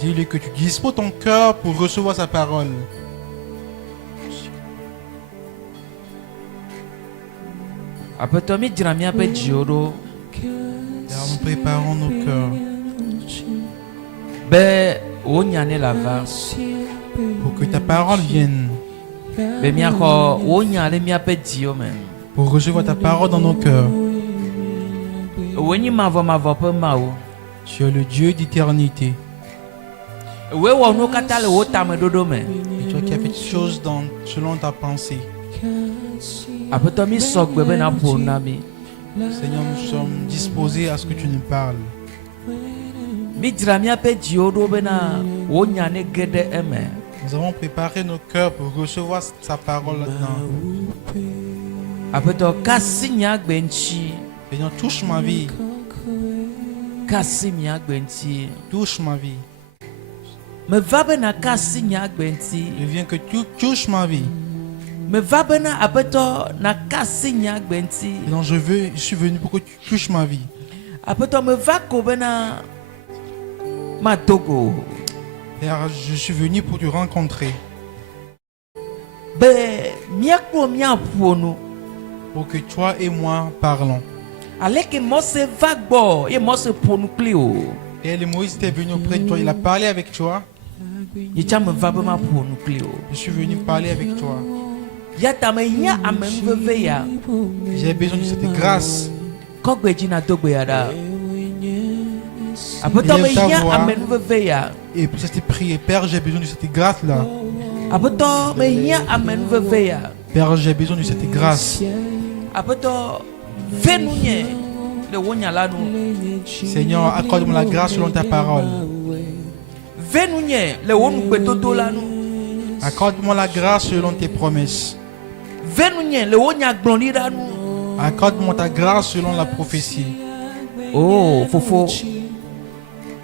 Dis-lui que tu disposes ton cœur pour recevoir sa parole. Car nous préparons nos cœurs pour que ta parole vienne. Pour recevoir ta parole dans nos cœurs. Tu es le Dieu d'éternité. Et toi qui as fait toutes choses selon ta pensée. Seigneur, nous sommes disposés à ce que tu nous parles. Nous avons préparé nos cœurs pour recevoir sa parole maintenant. Seigneur, touche ma vie. Touche ma vie. Je viens que tu touches ma vie. Non, je suis venu pour que tu touches ma vie. Père, je suis venu pour te rencontrer. Pour que toi et moi parlons. Et Moïse était venu auprès de toi, il a parlé avec toi. Je suis venu parler avec toi. J'ai besoin de cette grâce. Élève ta voix et cette prière. Père, j'ai besoin de cette grâce-là. Père, j'ai besoin de cette grâce. Seigneur, accorde-moi la grâce selon ta parole. Accorde-moi la grâce selon tes promesses. Accorde-moi ta grâce selon la prophétie. Oh, Fofo.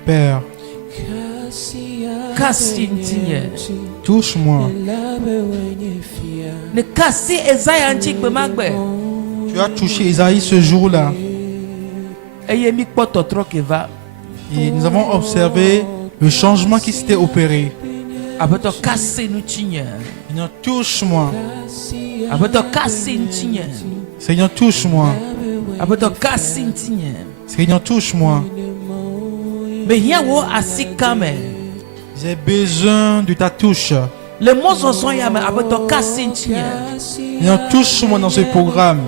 Père, touche-moi. Tu as touché Isaïe ce jour-là. Et nous avons observé le changement qui s'était opéré. Seigneur, touche-moi. Seigneur, touche-moi. Seigneur, touche-moi. J'ai besoin de ta touche. Seigneur, touche-moi dans ce programme.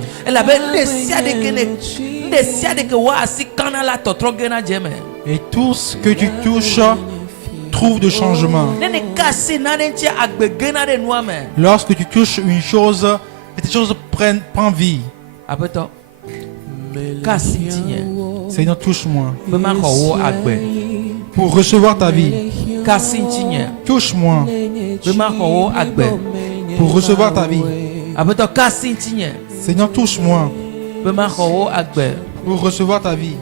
Et tout ce que tu touches trouve de changement. Lorsque tu touches une chose, cette chose prend vie. Seigneur, touche-moi pour recevoir ta vie. Touche-moi pour recevoir ta vie. Seigneur, touche-moi pour recevoir ta vie.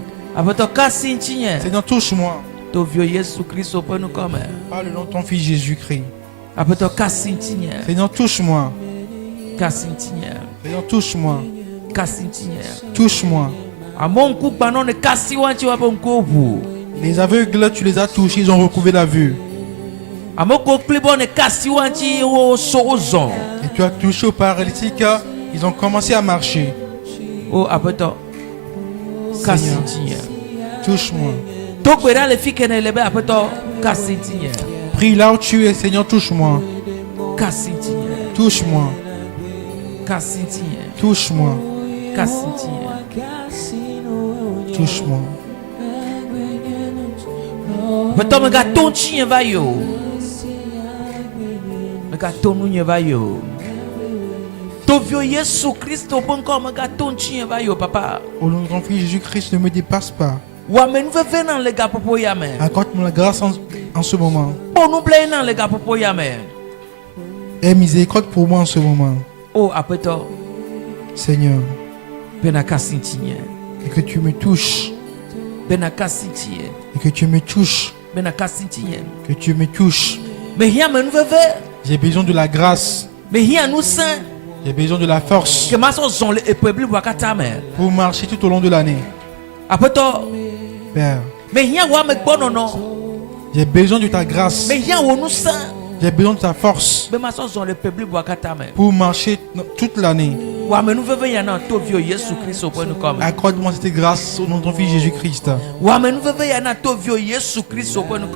Seigneur, touche-moi par le nom de ton Fils Jésus-Christ. Seigneur, touche-moi. Seigneur, touche-moi. Touche-moi. Les aveugles, tu les as touchés, ils ont retrouvé la vue. Et tu as touché aux paralytiques, ils ont commencé à marcher. Seigneur, touche-moi. Prie là où tu es, Seigneur, touche-moi. Touche-moi. Touche-moi. Touche-moi. Au nom de ton Fils Jésus-Christ, ne me dépasse pas. Accorde-moi la grâce en ce moment. Aie miséricorde pour moi en ce moment. Seigneur, et que tu me touches. Et que tu me touches. Que tu me touches. J'ai besoin de la grâce. J'ai besoin de la force pour marcher tout au long de l'année. Apeto. Père, Mais hier wa me gbono no. j'ai besoin de ta grâce. Mais hier wo nous sa. J'ai besoin de ta force pour marcher toute l'année. Accorde-moi cette grâce au nom de ton Fils Jésus-Christ.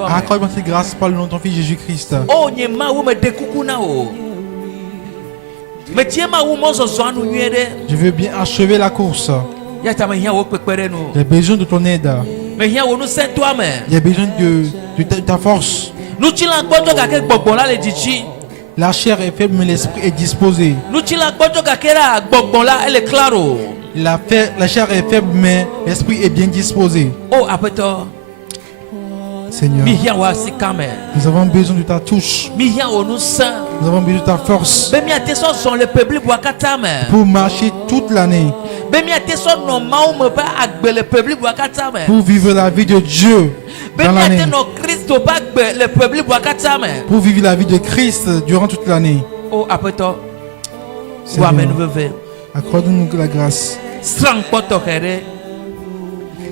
Accorde-moi cette grâce par le nom de ton Fils Jésus-Christ. Je veux bien achever la course. J'ai besoin de ton aide. J'ai besoin de ta force. La chair est faible, mais l'esprit est disposé. La chair est faible, mais l'esprit est bien disposé. Seigneur, nous avons besoin de ta touche. Nous avons besoin de ta force pour marcher toute l'année, pour vivre la vie de Dieu dans l'année, pour vivre la vie de Christ durant toute l'année. Accorde-nous la grâce.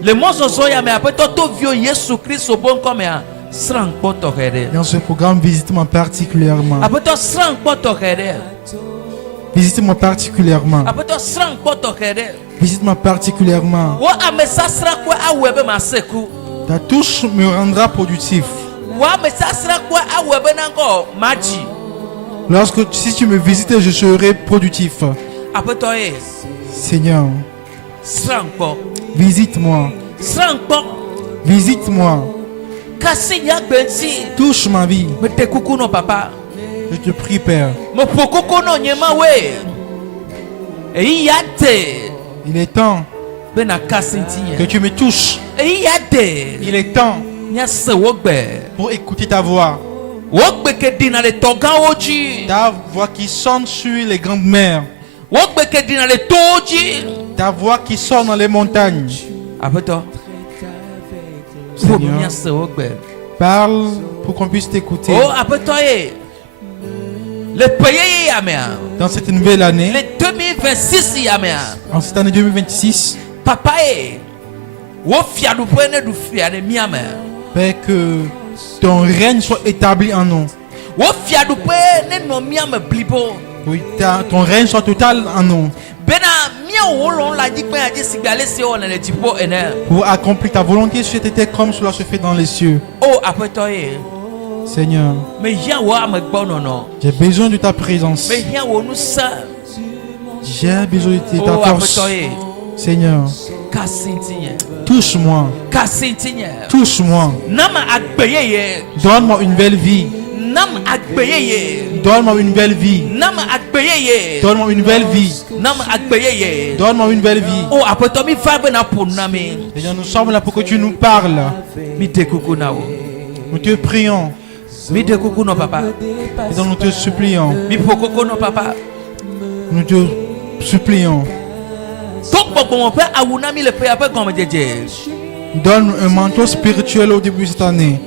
Le mozozoya me apeto to vio Yesu Christ bon comme srang poto kere. Dans ce programme, visite-moi particulièrement. Apeto srang poto kere. Visite-moi particulièrement. Apeto srang poto kere. Visite-moi particulièrement. Wo amesa sra kwa awebe maseku. Ta touche me rendra productif. Wo amesa sra kwa awebe nango maji. Si tu me visites, je serai productif. Apeto Seigneur, srang. Visite-moi. Visite-moi. Touche ma vie. Je te prie, Père. Il est temps que tu me touches. Il est temps pour écouter ta voix. Ta voix qui sonne sur les grandes mers. Ta voix qui sort dans les montagnes. Seigneur, parle pour qu'on puisse t'écouter. Dans cette nouvelle année, en cette année 2026, Père, que ton règne soit établi en nous. Oui, ton règne soit total en nous. Pour accomplir ta volonté sur cette terre comme cela se fait dans les cieux. Seigneur, j'ai besoin de ta présence. J'ai besoin de ta force. Seigneur, touche-moi. Touche-moi. Donne-moi une belle vie. Donne-moi une belle vie. Donne-moi une belle vie. Donne-moi une belle vie. Seigneur, nous sommes là pour que tu nous parles. Nous te prions. Seigneur, nous te supplions. Nous te supplions. Donne un manteau spirituel au début de cette année.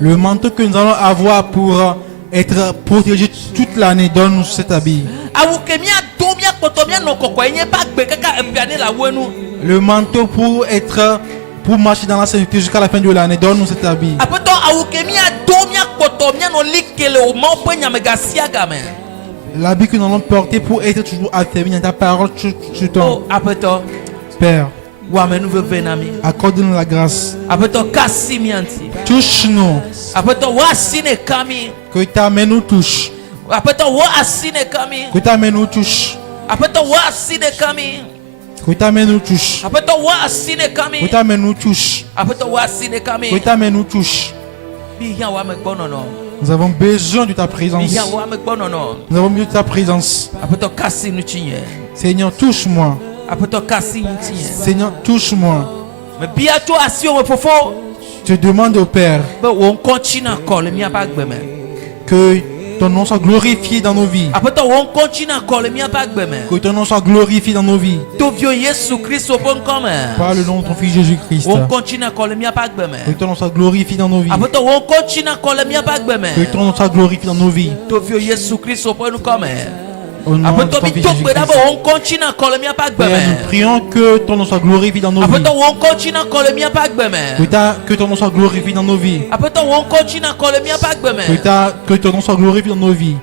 Le manteau que nous allons avoir pour être protégés toute l'année, donne-nous cet habit. Le manteau pour marcher dans la sainteté jusqu'à la fin de l'année, donne-nous cet habit. L'habit que nous allons porter pour être toujours affermis dans ta parole tout le temps. Père, accorde-nous la grâce. Touche-nous. Que ta main nous touche. Que ta main nous touche. Que ta main nous touche. Que ta main nous touche. Que ta main nous touche. Nous avons besoin de ta présence. Nous avons besoin de ta présence. Seigneur, touche-moi. Seigneur, touche-moi. Je demande au Père que ton nom soit glorifié dans nos vies. Que ton nom soit glorifié dans nos vies. Par le nom de ton Fils Jésus-Christ. Que ton nom soit glorifié dans nos vies. Que ton nom soit glorifié dans nos vies. Au nom de ton Fils Jésus-Christ. Père, nous prions que ton nom soit glorifié dans nos vies. Que ton nom soit glorifié dans nos vies. Que ton nom soit glorifié dans nos vies.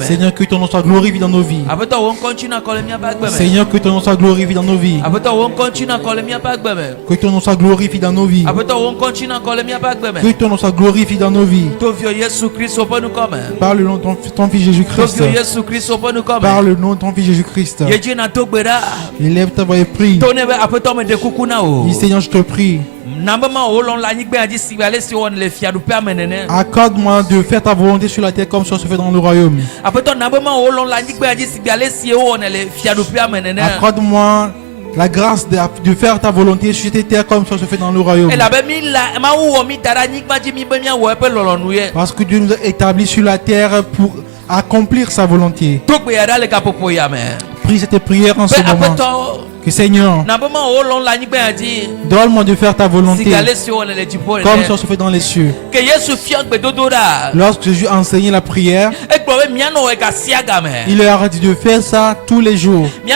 Seigneur, que ton nom soit glorifié dans nos vies. Seigneur, que ton nom soit glorifié dans nos vies. Que ton nom soit glorifié dans nos vies. Que ton nom soit glorifié dans nos vies. Par le nom de ton Fils Jésus-Christ. Par le nom de ton Fils Jésus-Christ. Élève ta voix et prie. Dis Seigneur, je te prie. Accorde-moi de faire ta volonté sur la terre comme ça se fait dans le royaume. Accorde-moi la grâce de faire ta volonté sur cette terre comme ça se fait dans le royaume. Parce que Dieu nous a établis sur la terre pour accomplir sa volonté. Prie cette prière en ce moment. Que Seigneur, donne-moi de faire ta volonté comme ça se fait dans les cieux. Lorsque Jésus a enseigné la prière, il leur a dit de faire ça tous les jours. De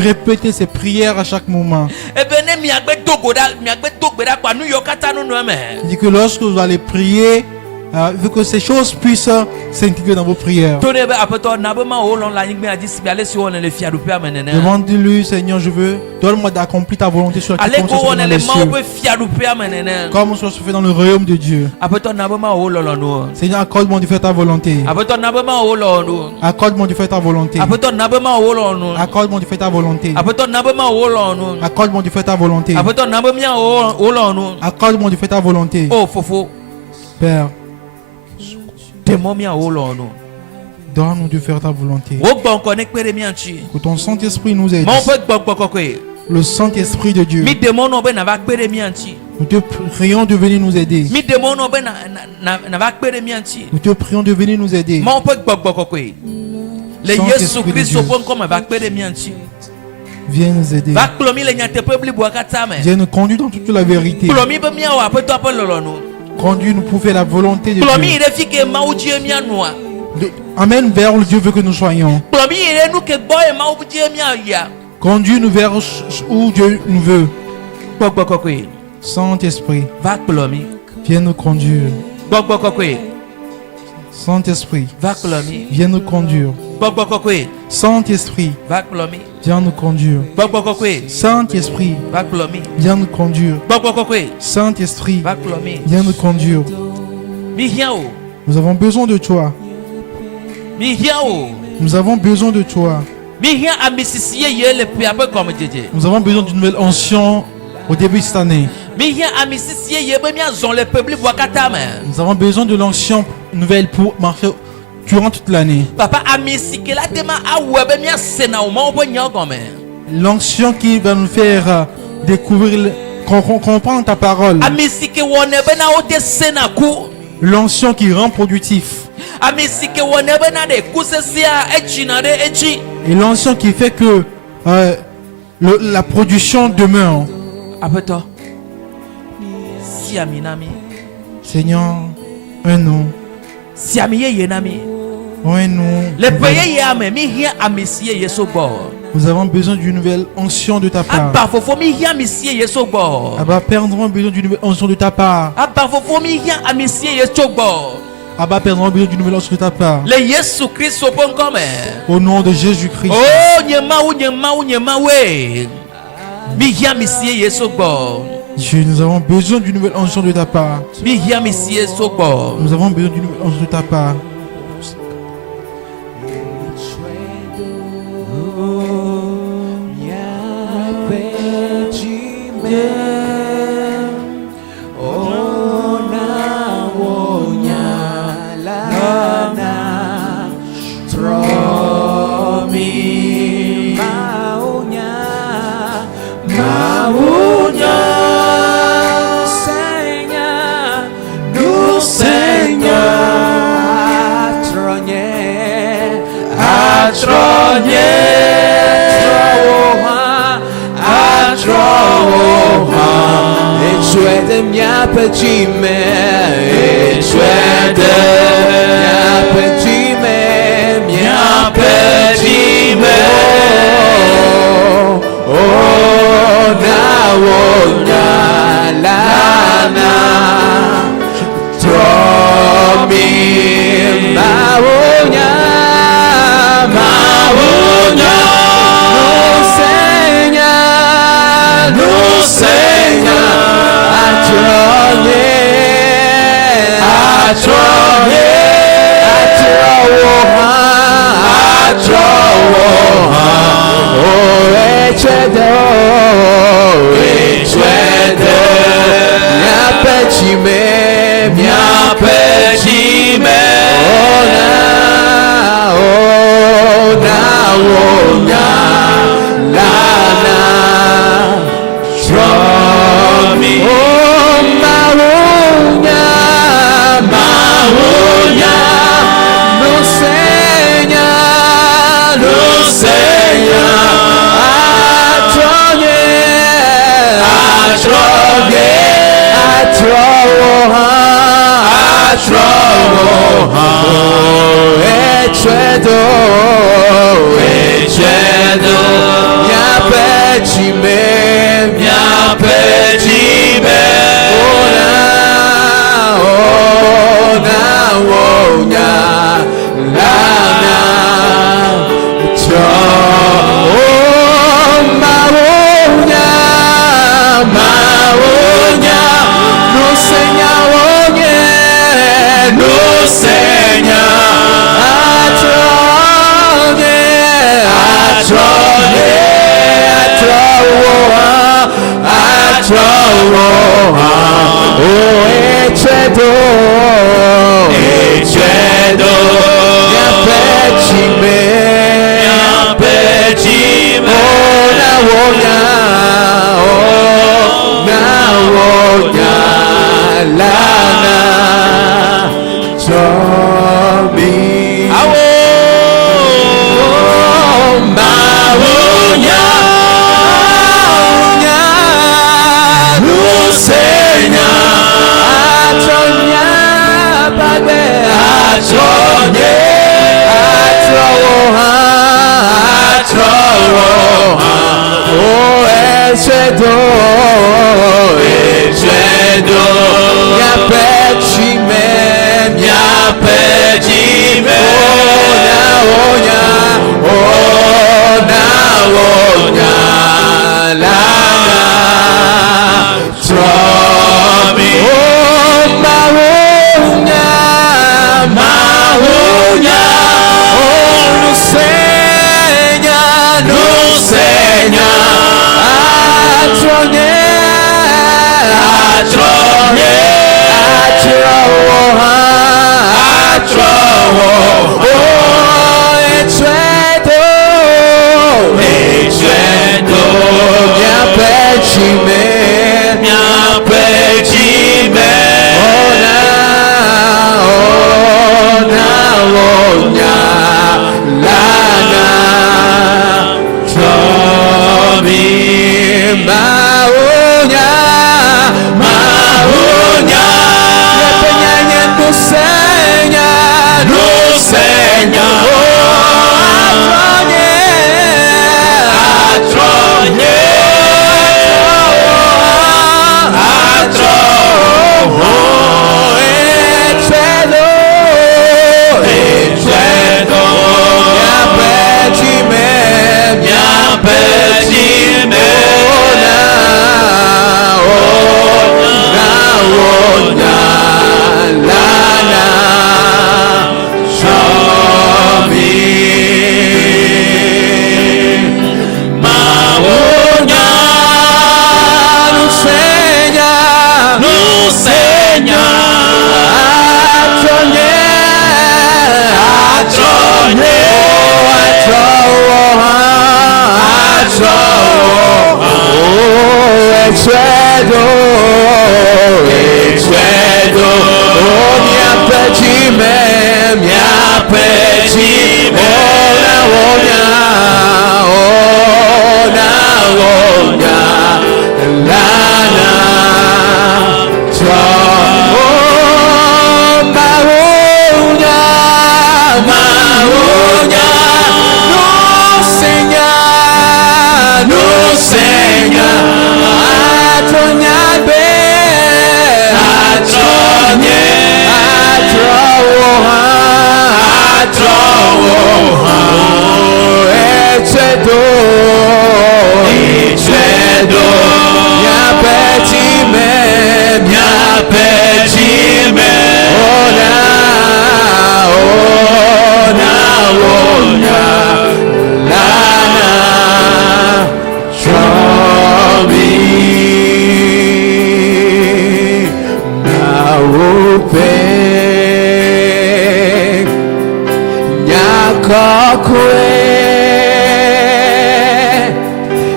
répéter ces prières à chaque moment. Il dit que lorsque vous allez prier, vu que ces choses puissent s'intégrer dans vos prières. Demande-lui, Seigneur, je veux, donne-moi d'accomplir ta volonté sur la terre comme ça se fait dans les cieux. Comme ça se fait dans le royaume de Dieu. Seigneur, accorde-moi de faire ta volonté. Accorde-moi de faire ta volonté. Accorde-moi de faire ta volonté. Accorde-moi de faire ta volonté. Accorde-moi de faire ta volonté. Père, donne-nous de faire ta volonté. Que ton Saint-Esprit nous aide. Le Saint-Esprit de Dieu. Nous te prions de venir nous aider. Nous te prions de venir nous aider. Saint-Esprit de Dieu. Viens nous aider. Viens nous conduire dans toute la vérité. Conduis-nous pour faire la volonté de Dieu. Amène vers où Dieu veut que nous soyons. Conduis-nous vers où Dieu nous veut. Saint-Esprit, viens nous conduire. Saint-Esprit, viens nous conduire. Saint-Esprit, viens nous conduire. Saint-Esprit, viens nous conduire. Saint-Esprit, viens nous conduire. Nous avons besoin de toi. Nous avons besoin de toi. Nous avons besoin d'une nouvelle onction au début de cette année. Nous avons besoin de l'onction nouvelle pour marcher durant toute l'année. L'onction qui va nous faire découvrir, comprendre ta parole. L'onction qui rend productif. Et l'onction qui fait que la production demeure. Seigneur, un nom. Un nom. Nous avons besoin d'une nouvelle onction de ta part. Abba, Père, nous avons besoin d'une nouvelle onction de ta part. Abba, Père, nous avons besoin d'une nouvelle onction de ta part. Au nom de Jésus-Christ. Dieu, nous avons besoin d'une nouvelle onction de ta part. Nous avons besoin d'une nouvelle onction de ta part. Minha pedime, Senhor,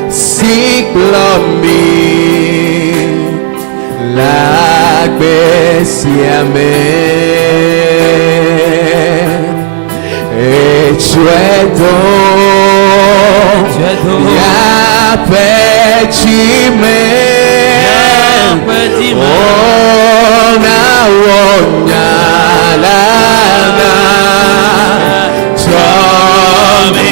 Ciclomi la besiame e cedo ya pecime ona wonya lana chome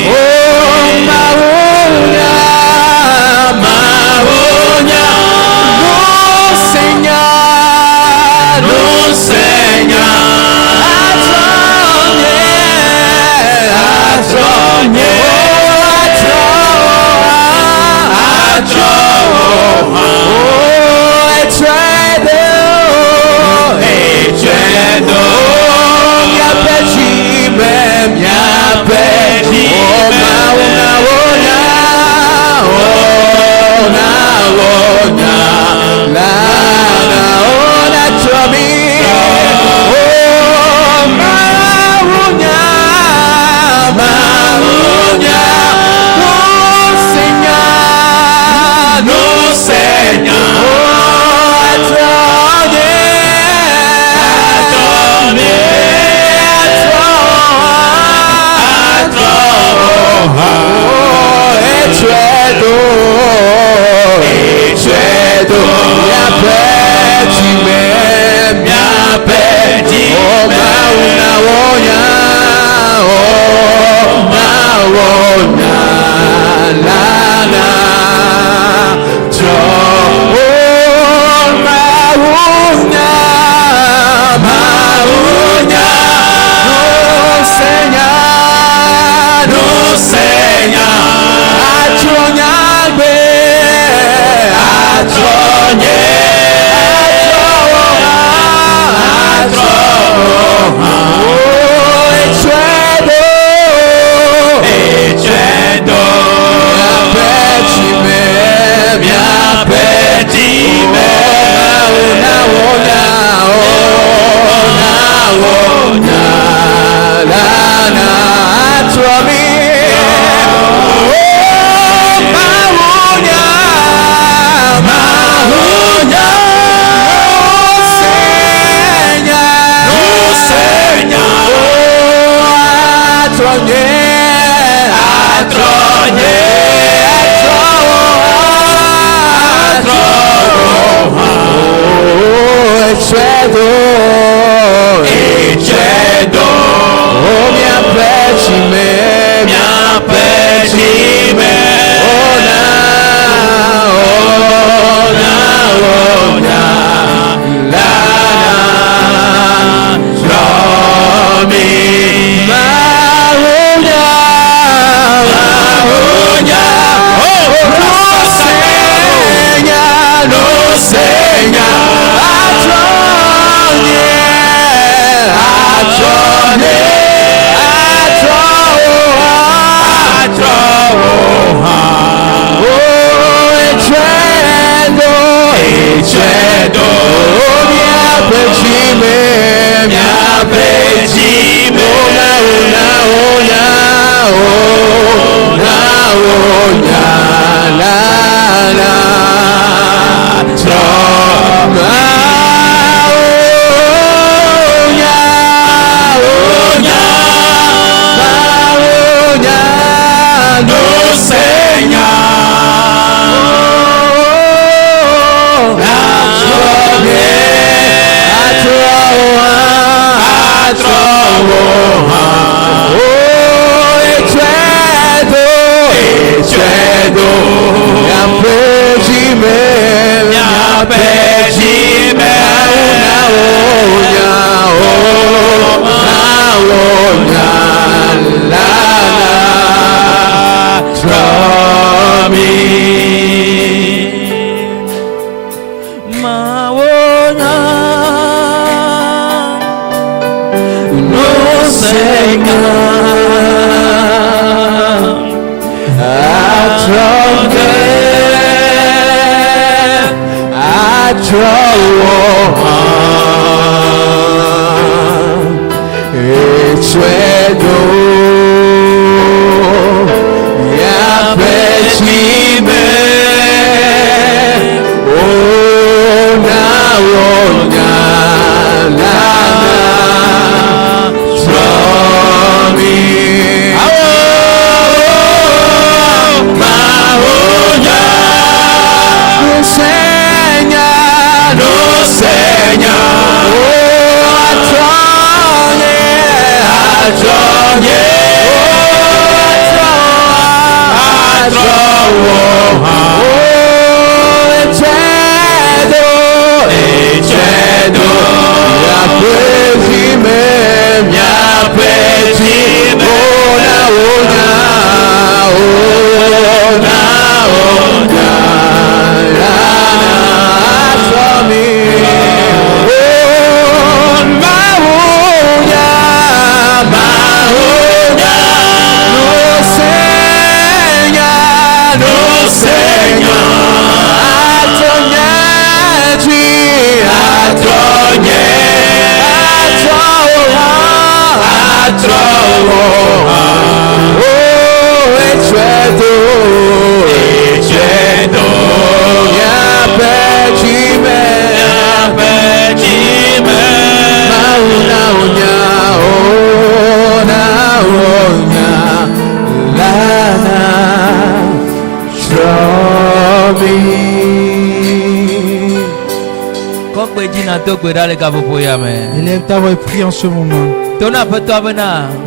Élève ta voix et prie en ce moment.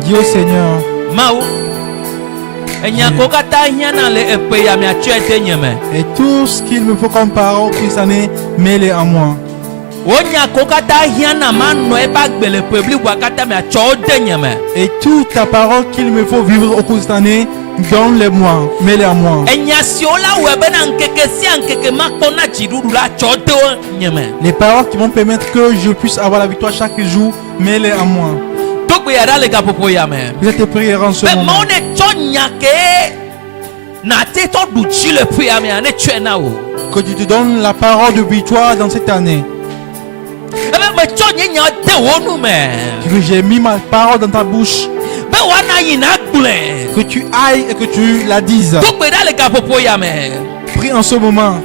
Dis au Seigneur. Et tout ce qu'il me faut comme parole pour cette année, mets-les en moi. Et toute ta parole qu'il me faut vivre au cours de cette année, donne-les-moi, mets-les en moi. Les paroles qui vont permettre que je puisse avoir la victoire chaque jour, mets-les en moi. Vous êtes priés en ce moment. Que tu te donnes la parole de victoire dans cette année. Que j'ai mis ma parole dans ta bouche. Que tu ailles et que tu la dises. Prie en ce moment.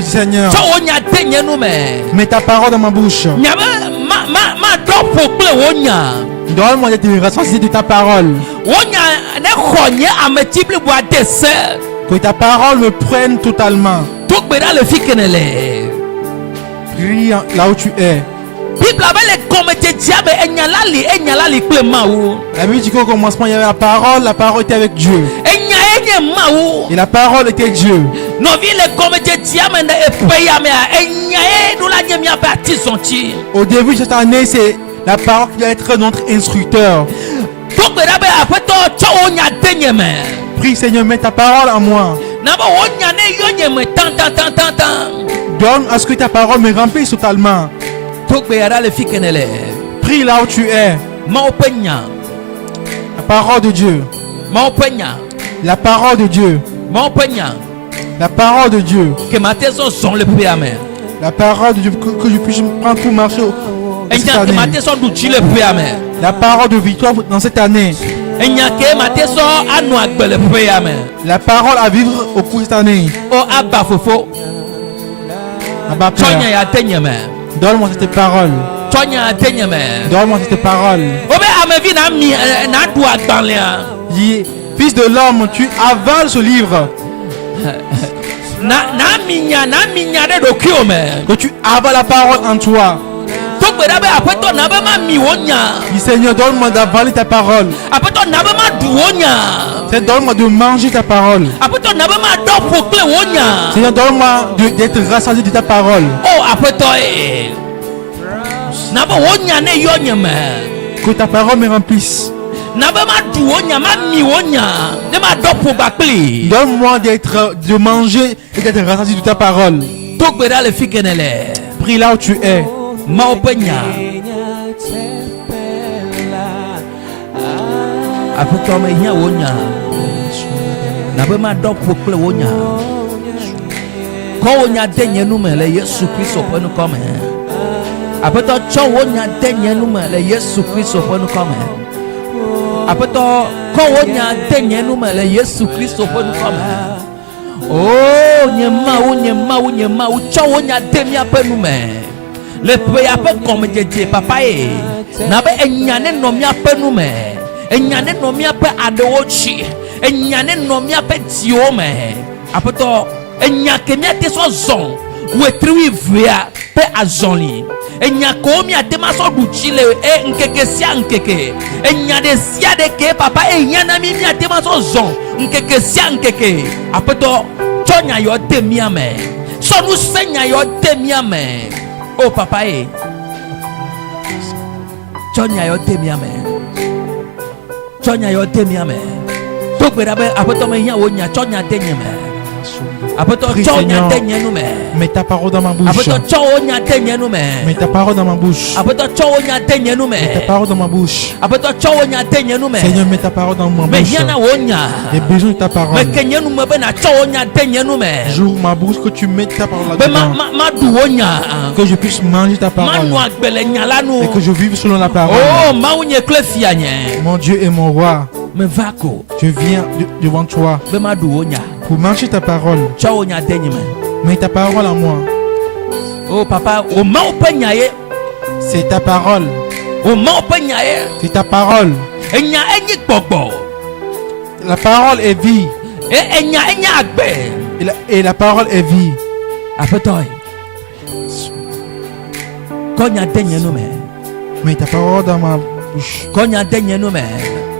Seigneur, mets ta parole dans ma bouche. Donne-moi d'être responsable de ta parole. Que ta parole me prenne totalement. Prie là où tu es. La Bible dit qu'au commencement il y avait la parole était avec Dieu. Et la parole était Dieu. Au début de cette année, c'est la parole qui doit être notre instructeur. Prie Seigneur, mets ta parole en moi. Donne à ce que ta parole me remplisse totalement. Prie là où tu es. La parole de Dieu. La parole de Dieu. La parole de Dieu. La parole de Dieu, que je puisse prendre pour marcher cette année. La parole de victoire dans cette année. La parole à vivre au cours de cette année. Abba Père, donne-moi cette parole. Donne-moi cette parole. Dis, fils de l'homme, tu avales ce livre. Que tu avales la parole en toi. Dis Seigneur, donne-moi d'avaler ta parole. Seigneur, donne-moi de manger ta parole. Seigneur, donne-moi d'être rassasié de ta parole. Que ta parole me remplisse. Donne-moi de manger et d'être rassasié de ta parole. Prie là où tu es. Le prière comme Dieu papa e na be enyane no mi apenu me enyane no mi ape adochi enyane no mi ape tio me apoto enyake mi ate so zon wetri via pe azonli enyako mi ate ma so duchile e nkeke sia nkeke enyade sia de ke papa enyana mi ate ma so zon nkeke sia nkeke apoto chonya yo temi ame so nu senya yo temi ame. Oh papa eh, chonya yo temi ame, chonya yo temi ame. Tokbe dabe apoto me hiya wonya chonya denye me. Prie, Seigneur, mets ta parole dans ma bouche. Mets ta parole dans ma bouche. Mets ta parole dans ma bouche. Seigneur, mets ta parole dans ma bouche. J'ai besoin de ta parole. J'ouvre ma bouche, que tu mettes ta parole là-dedans. Que je puisse manger ta parole. Et que je vive selon la parole. Mon Dieu et mon roi, je viens devant toi pour manger ta parole. Mets ta parole à moi. Oh papa, c'est ta parole. C'est ta parole. La parole est vie. Et la parole est vie. Mets ta parole dans ma bouche.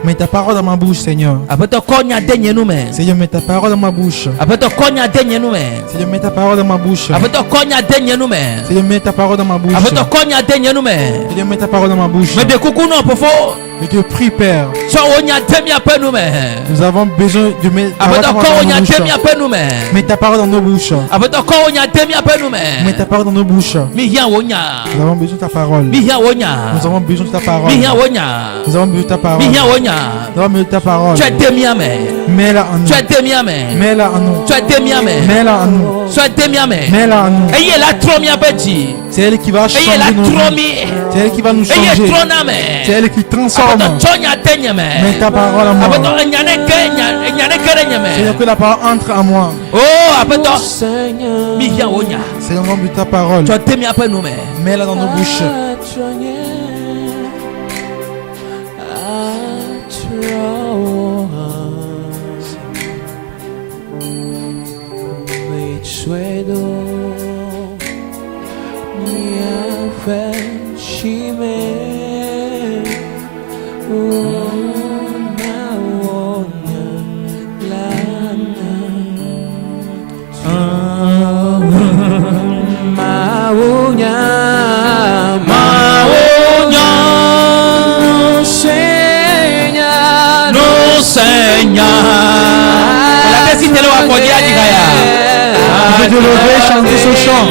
Mets ta parole dans ma bouche, Seigneur. Seigneur, mets ta parole dans ma bouche. Seigneur, mets ta parole dans ma bouche. Seigneur, mets ta parole dans ma bouche. Seigneur, mets ta parole dans ma bouche. Je te prie, Père. Nous avons besoin de mettre ta parole dans nos bouches. Mets ta parole dans nos bouches. Mets ta parole dans nos bouches. Nous avons besoin de ta parole. Nous avons besoin de ta parole. Nous avons besoin de ta parole. Nous avons besoin de ta parole. Mets-la en nous. Mets-la en nous. Mets-la en nous. Mets-la en nous. C'est elle qui va changer nos vies. C'est elle qui va nous changer. C'est elle qui transforme. Mets ta parole en moi. Seigneur, que la parole entre en moi. Seigneur, mets ta parole. Mets-la dans nos bouches. Je vais te lever, chanter ce chant.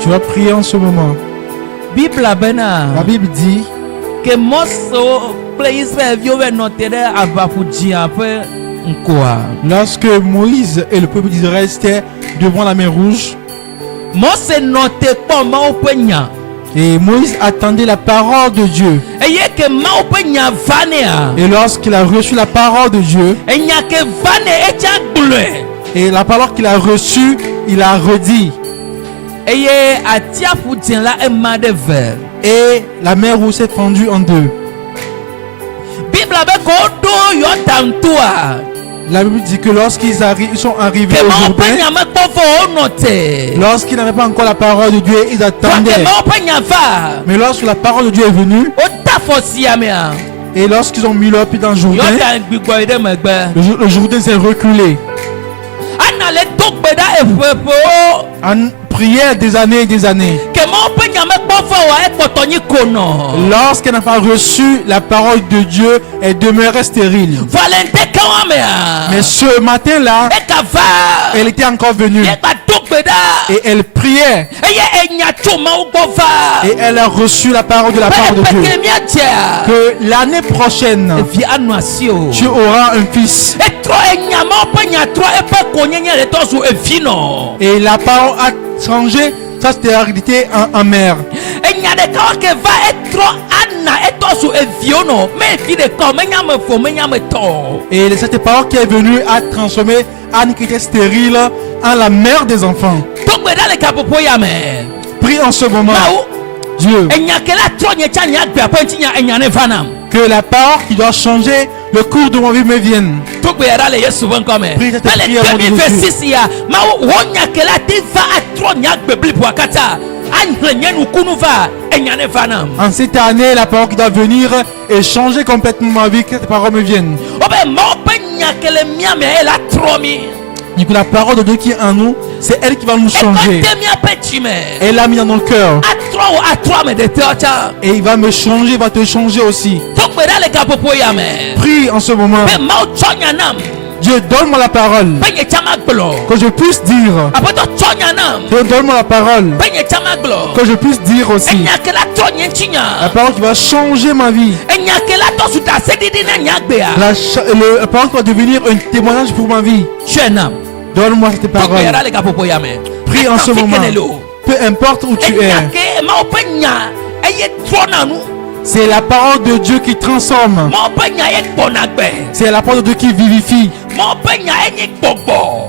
Tu vas prier en ce moment. La Bible dit que lorsque Moïse et le peuple d'Israël étaient devant la mer Rouge, et Moïse attendait la parole de Dieu. Et lorsqu'il a reçu la parole de Dieu, et la parole qu'il a reçue, il a redit. Et la mer Rouge s'est fendue en deux. La Bible dit que lorsqu'ils sont arrivés au Jourdain, lorsqu'ils n'avaient pas encore la parole de Dieu, ils attendaient. Mais lorsque la parole de Dieu est venue, et lorsqu'ils ont mis leur pied dans le Jourdain, le Jourdain s'est reculé. En prière des années et des années. Lorsqu'elle n'a pas reçu la parole de Dieu, elle demeurait stérile. Mais ce matin-là, elle était encore venue. Et elle priait. Et elle a reçu la parole de la part de Dieu. Que l'année prochaine, tu auras un fils. Et la parole a changé sa stérilité en mère. Et cette parole qui est venue a transformé Anne qui était stérile en la mère des enfants. Prie en ce moment. Dieu, que la parole qui doit changer le cours de ma vie me vienne. Prie cette prière au nom de Jésus. En cette année, la parole qui doit venir et changer complètement ma vie, que cette parole me vienne. Et que la parole de Dieu qui est en nous, c'est elle qui va nous changer. Elle l'a mis dans nos cœurs. Et il va me changer, il va te changer aussi. Prie en ce moment. Dieu, donne-moi la parole que je puisse dire. Dieu, donne-moi la parole que je puisse dire aussi. La parole qui va changer ma vie. La parole qui va devenir un témoignage pour ma vie. Donne-moi cette parole. Prie en ce moment. Peu importe où tu es. C'est la parole de Dieu qui transforme. C'est la parole de Dieu qui vivifie.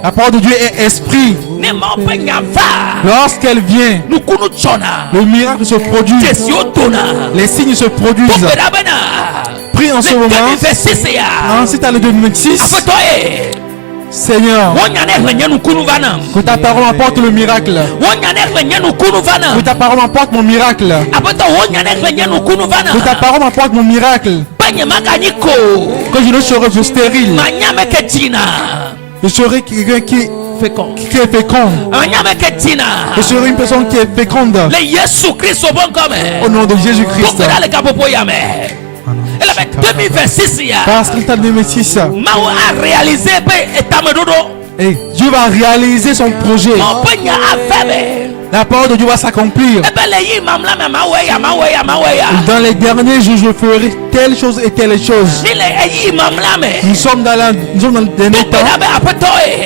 La parole de Dieu est esprit. Lorsqu'elle vient, le miracle se produit. Les signes se produisent. Prie en ce moment. Ensuite, à le 2026. Seigneur, que ta parole emporte le miracle. Que ta parole emporte mon miracle. Que ta parole emporte mon miracle. Que je ne serai plus stérile. Je serai quelqu'un qui est fécond. Je serai une personne qui est féconde. Au nom de Jésus-Christ. Parce qu'il t'a donné 6. Et Dieu va réaliser son projet. La parole de Dieu va s'accomplir. Dans les derniers jours, je ferai telle chose et telle chose. Nous sommes dans le dernier temps.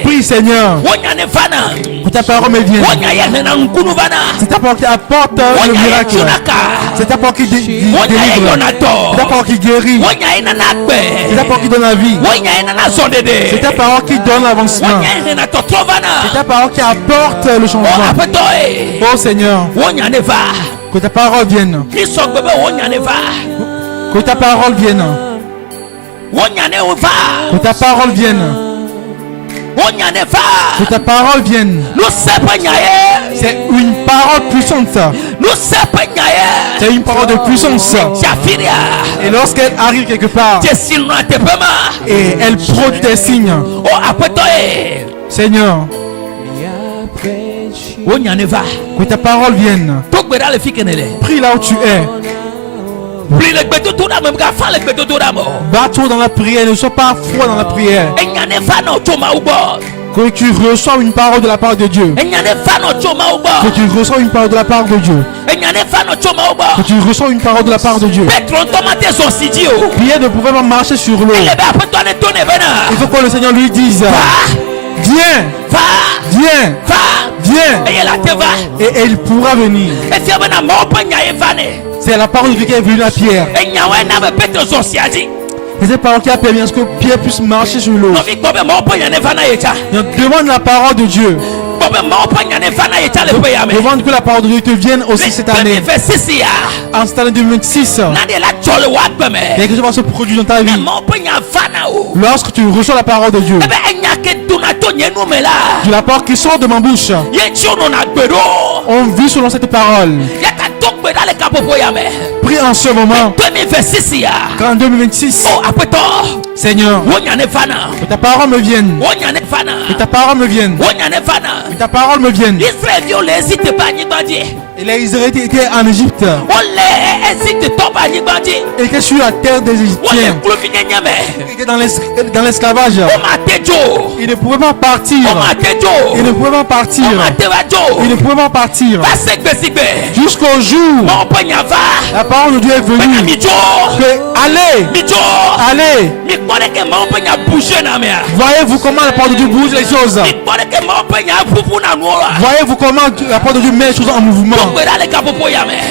Prie, Seigneur, que ta parole me vienne. C'est ta parole qui apporte le miracle. C'est ta parole qui délivre. C'est ta parole qui guérit. C'est ta parole qui donne la vie. C'est ta parole qui donne l'avancement. C'est ta parole qui apporte le changement. Oh Seigneur, que ta parole vienne. Que ta parole vienne. Que ta parole vienne. Que ta parole vienne. C'est une parole puissante. C'est une parole de puissance. Et lorsqu'elle arrive quelque part et elle produit des signes, Seigneur, que ta parole vienne. Prie là où tu es. Bats-toi dans la prière, ne sois pas froid dans la prière. Que tu reçois une parole de la part de Dieu. Que tu reçois une parole de la part de Dieu. Que tu reçois une parole de la part de Dieu. Pierre ne pouvait pas marcher sur l'eau. Il faut que le Seigneur lui dise: viens, viens, viens. Et il pourra venir. C'est la parole de Dieu qui est venue à Pierre. Et cette parole qui a permis à ce que Pierre puisse marcher sur l'eau. Donc demande la parole de Dieu. Demande que la parole de Dieu te vienne aussi cette année. En cette année 2026, quelque chose va se produire dans ta vie. Lorsque tu reçois la parole de Dieu, de la parole qui sort de ma bouche, on vit selon cette parole. Prie en ce moment. Qu'en 2026, Seigneur, que ta parole me vienne. Que ta parole me vienne. Que ta parole me vienne. Et les Israélites étaient en Égypte. Et étaient sur la terre des Égyptiens. Ils étaient dans l'esclavage. Ils ne pouvaient pas partir. Ils ne pouvaient pas partir. Ils ne pouvaient pas partir. Jusqu'au jour, la parole de Dieu est venue. Allez, allez. Voyez-vous comment la parole de Dieu bouge les choses. Voyez-vous comment la parole de Dieu met les choses en mouvement.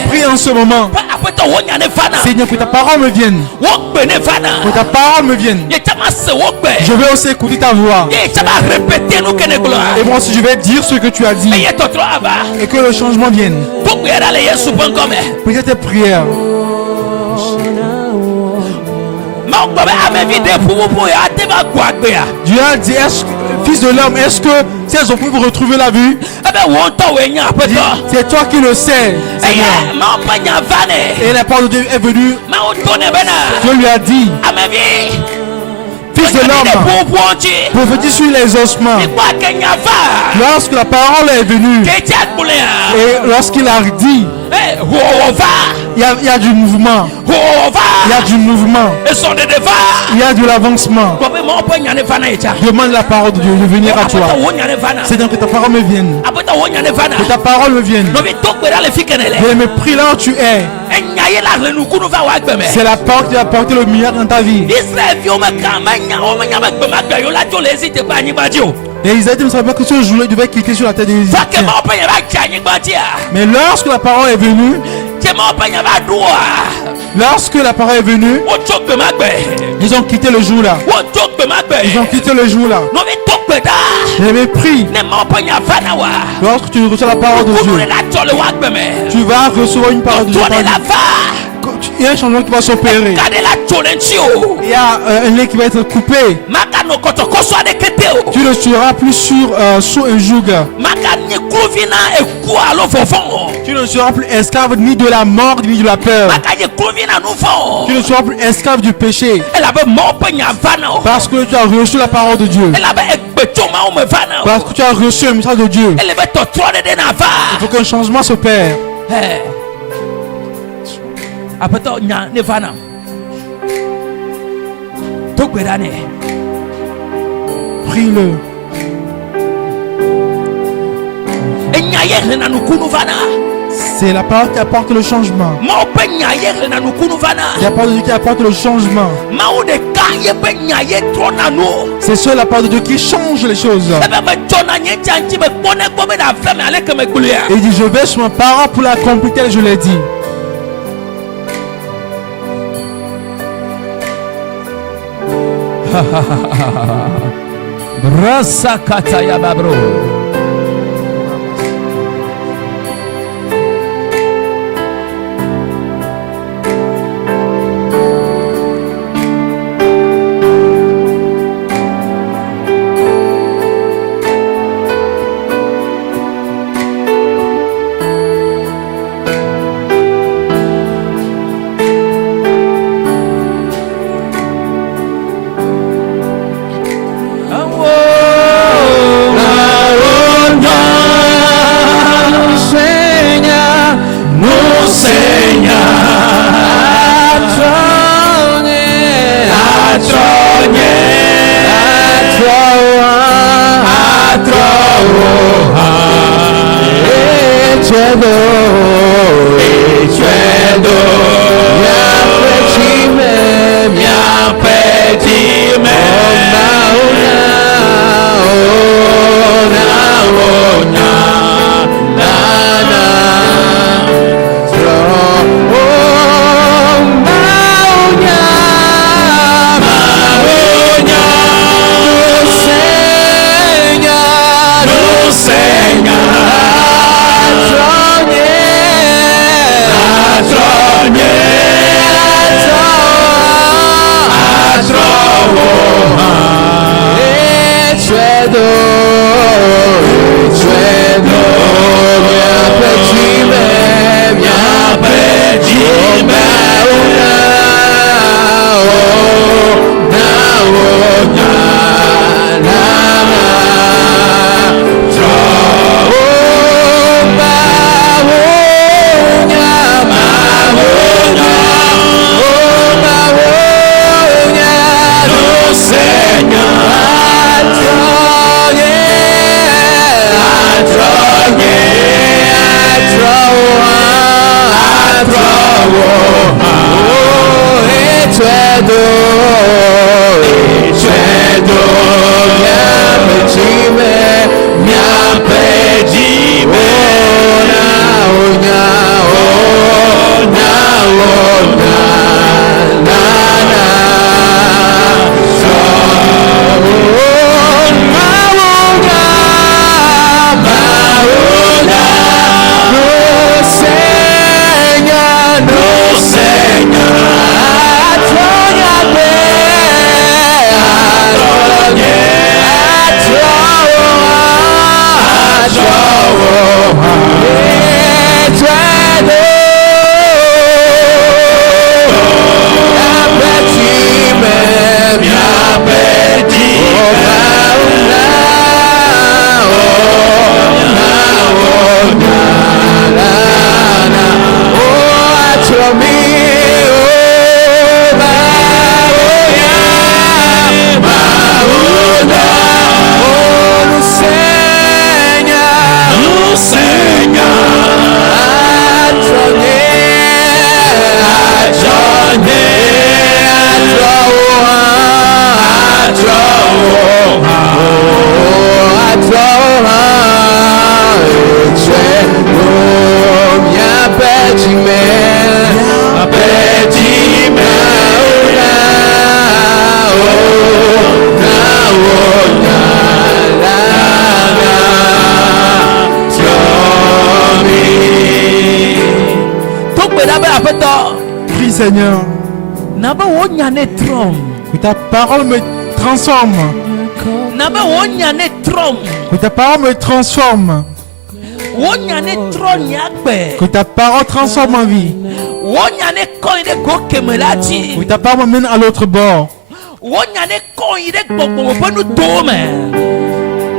Prie en ce moment. Seigneur, que ta parole me vienne. Que ta parole me vienne. Je vais aussi écouter ta voix. Et moi aussi je vais dire ce que tu as dit. Et que le changement vienne. Priez tes prières. Dieu a dit: fils de l'homme, est-ce que si elles ont pu vous retrouver la vue? C'est toi qui le sais, Seigneur. Et la parole de Dieu est venue. Dieu lui a dit: fils de l'homme, prophétise sur les ossements. Lorsque la parole est venue et lorsqu'il a dit, il y a du mouvement. Il y a du mouvement. Il y a de l'avancement. Demande la parole de Dieu de venir à toi. Seigneur, que ta parole me vienne. Que ta parole me vienne. Je me prie là où tu es. C'est la parole qui va porter le miracle dans ta vie. Et Israël ne savait pas que ce jour-là devait quitter sur la terre des Égyptiens. Mais lorsque la parole est venue, ils ont quitté le jour-là. Ils ont quitté le jour-là. J'ai mépris. Lorsque tu reçois la parole de Dieu, tu vas recevoir une parole de Dieu. Il y a un changement qui va s'opérer. Il y a un lien qui va être coupé. Tu ne seras plus sous un joug. Tu ne seras plus esclave ni de la mort ni de la peur. Tu ne seras plus esclave du péché. Parce que tu as reçu la parole de Dieu. Parce que tu as reçu le message de Dieu. Il faut qu'un changement s'opère. Prie-le. C'est la parole qui apporte le changement. C'est la parole de Dieu qui apporte le changement. C'est seule la parole de Dieu qui change les choses. Et il dit: je vais sur ma parole pour l'accomplir tel je l'ai dit. Rasa kata ya babro. Oh Seigneur. Que ta parole me transforme. Que ta parole me transforme. Que ta parole transforme ma vie. Que ta parole m'amène à l'autre bord.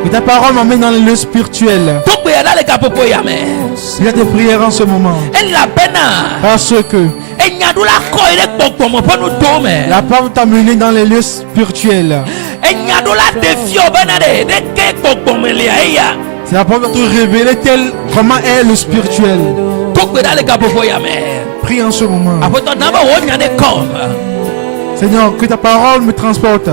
Que ta parole m'emmène dans le lieu spirituel. Il y a des prières en ce moment. Parce que la parole t'a mené dans les lieux spirituels. C'est la parole qui te révéler comment est le spirituel. Prie en ce moment. Seigneur, que ta parole me transporte.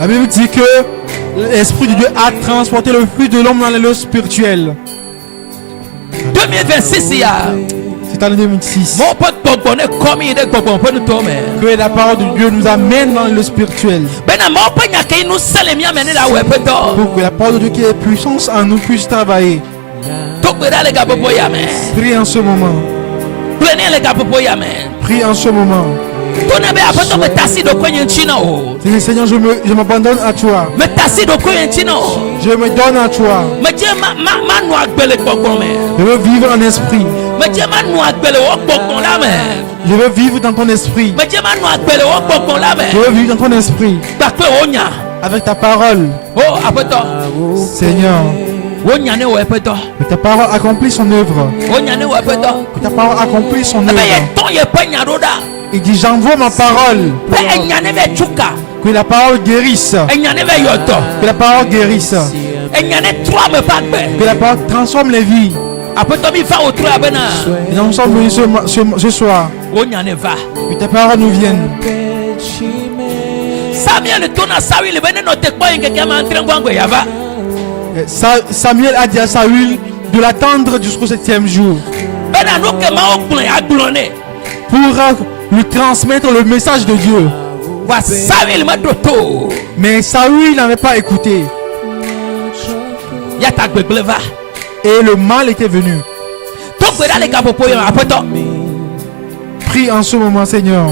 La Bible dit que l'Esprit de Dieu a transporté le fruit de l'homme dans les lieux spirituels. 2026, c'est en 2006 que la parole de Dieu nous amène dans le spirituel. Pour que la parole de Dieu qui est puissance en nous puisse travailler. Prie en ce moment. Prie en ce moment. Seigneur, je m'abandonne à toi. Je me donne à toi. Je veux vivre en esprit. Je veux vivre dans ton esprit. Je veux vivre dans ton esprit. Avec ta parole. Seigneur, que ta parole accomplit son œuvre. Que ta parole accomplit son œuvre. Il dit j'envoie ma parole. Que la parole guérisse. Que la parole guérisse. Que la parole transforme les vies. Et nous sommes venus ce soir. Que ta parole nous vienne. Samuel a dit à Saül de l'attendre jusqu'au 7e jour pour lui transmettre le message de Dieu. Mais Saül n'avait pas écouté. Et le mal était venu. Prie en ce moment, Seigneur,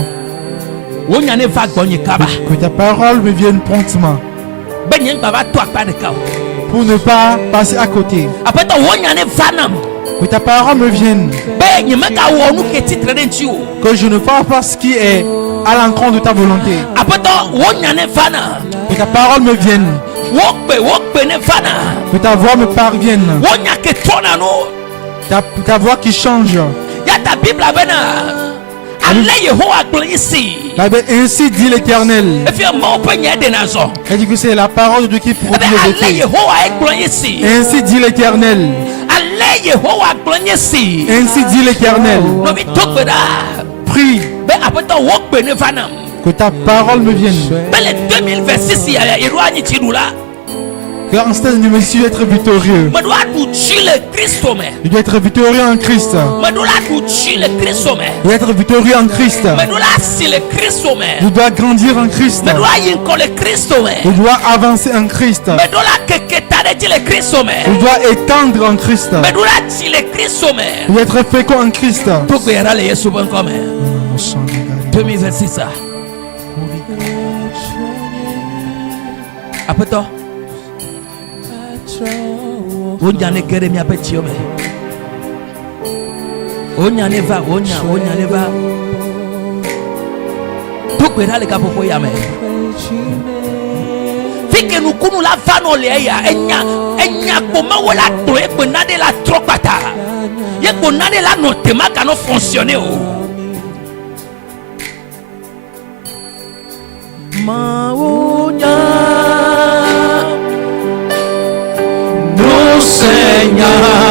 que ta parole me vienne promptement pour ne pas passer à côté. Que ta parole me vienne, que je ne fasse pas ce qui est à l'encontre de ta volonté. Que ta parole me vienne, que ta voix me parvienne, ta voix qui change. Ainsi dit l'Éternel. Elle dit que c'est la parole de Dieu qui produit le effet. Ainsi dit l'Éternel. Ainsi dit l'Éternel. Prie que ta parole me vienne. Que en ce temps, je dois être victorieux. Je dois être victorieux en Christ. Je dois être victorieux en Christ. Je dois grandir en Christ. Je dois avancer en Christ. Je dois étendre en Christ. Je dois être fécond en Christ. 2026. Apeto. Onyane kere mi apeti ome. Onyane va. Tukwera le kapopo ya me. Fike nukunu la vano le ya enya koma wala to e bonade la tropata. Ye bonade la no tema kano fonctionner o. Maonya Seigneur,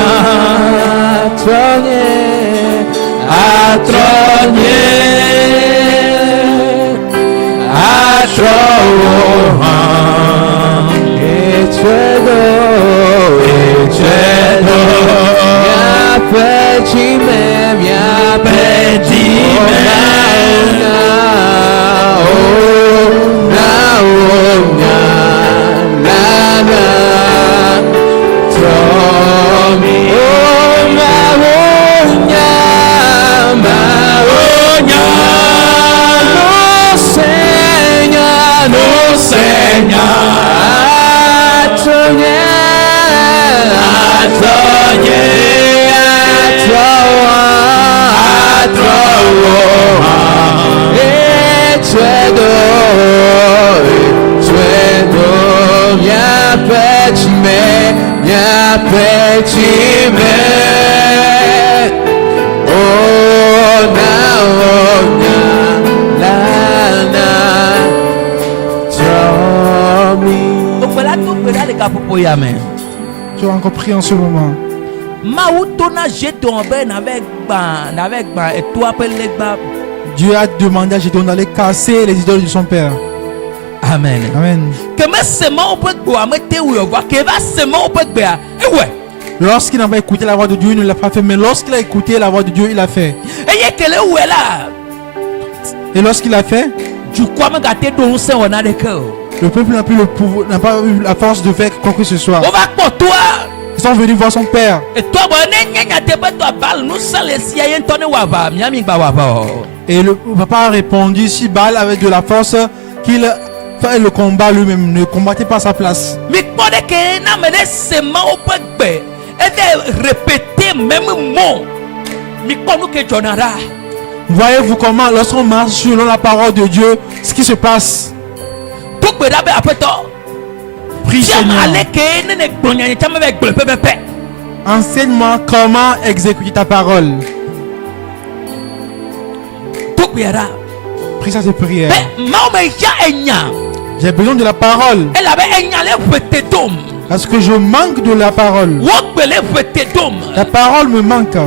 Tu as encore prié en ce moment. Dieu a demandé à Gédéon d'aller casser les idoles de son père. Amen. Amen. Lorsqu'il n'a pas écouté la voix de Dieu, il ne l'a pas fait. Mais lorsqu'il a écouté la voix de Dieu, il l'a fait. Et lorsqu'il l'a fait, le peuple n'a plus le pouvoir, n'a pas eu la force de faire quoi que ce soit. Ils sont venus voir son père. Et le papa a répondu, si Baal avait de la force, qu'il fait le combat lui-même, ne combattait pas à sa place. Voyez-vous comment, lorsqu'on marche selon la parole de Dieu, ce qui se passe? Prie Seigneur. Enseigne-moi comment exécuter ta parole. Prie ça, c'est prière. J'ai besoin de la parole. Parce que je manque de la parole. La parole me manque.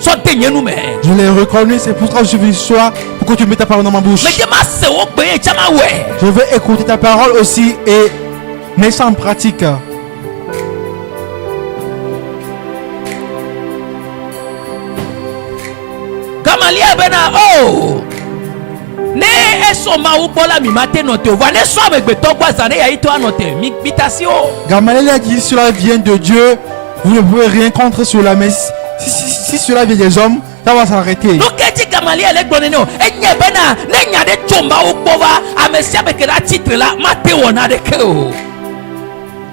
Je l'ai reconnu, c'est pour ça que je suis venu ce soir, pour que tu mettes ta parole dans ma bouche. Je veux écouter ta parole aussi et mettre ça en pratique. Gamaliel a dit cela vient de Dieu, vous ne pouvez rien contre cela, mais si cela vient des hommes, ça va s'arrêter.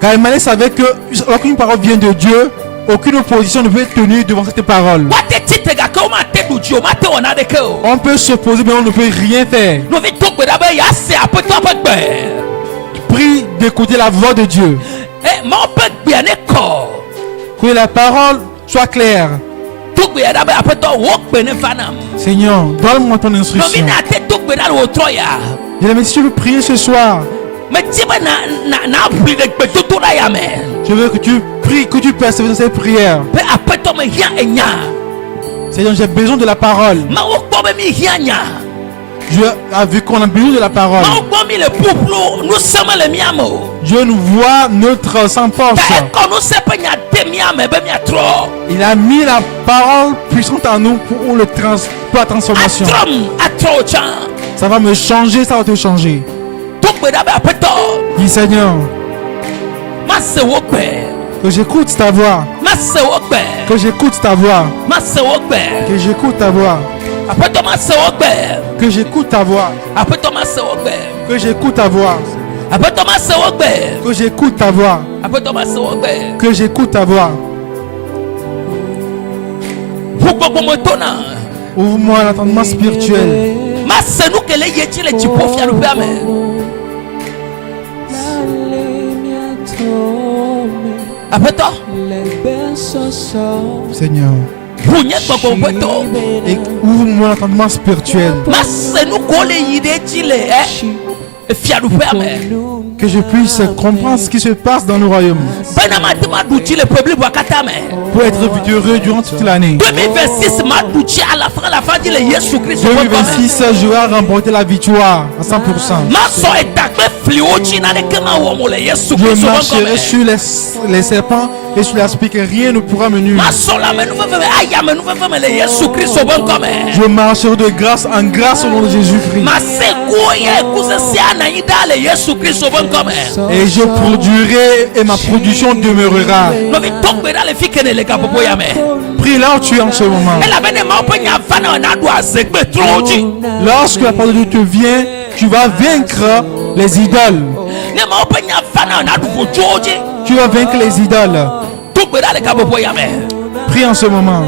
Gamaliel savait que lorsqu'une parole vient de Dieu, aucune opposition ne peut être tenue devant cette parole. On peut s'opposer, mais on ne peut rien faire. Prie d'écouter la voix de Dieu. Que la parole soit claire. Seigneur, donne-moi ton instruction. Je si tu veux prier ce soir. Je veux que tu pries, que tu persévères dans cette prière. Seigneur, j'ai besoin de la parole. Dieu a vu qu'on a besoin de la parole. Dieu nous voit notre sans force. Il a mis la parole puissante en nous pour la transformation. Ça va me changer, ça va te changer. Dis Seigneur, que j'écoute ta voix. Que j'écoute ta voix. Que j'écoute ta voix. Que j'écoute ta voix. Que j'écoute ta voix. Que j'écoute ta voix. Que j'écoute ta voix. Ouvre-moi l'entendement spirituel. Seigneur, et ouvre-moi l'entendement spirituel. Que je puisse comprendre ce qui se passe dans le royaume. Pour être heureux durant toute l'année. 2026, je vais remporter la victoire à 100%. Je marcherai sur les serpents et sur l'aspect que rien ne pourra me nuire. Je marcherai de grâce en grâce au nom de Jésus-Christ. Et je produirai et ma production demeurera. Prie là où tu es en ce moment. Lorsque la parole de Dieu te vient, tu vas vaincre les idoles. Tu vas vaincre les idoles. Prie en ce moment.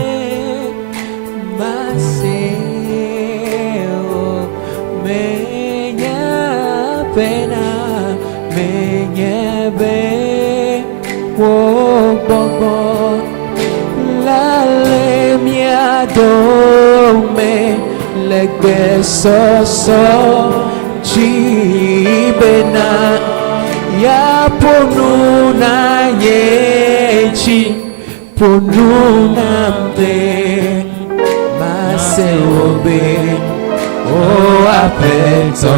Ya ponuna yechi ponuna mte maseobe o apeto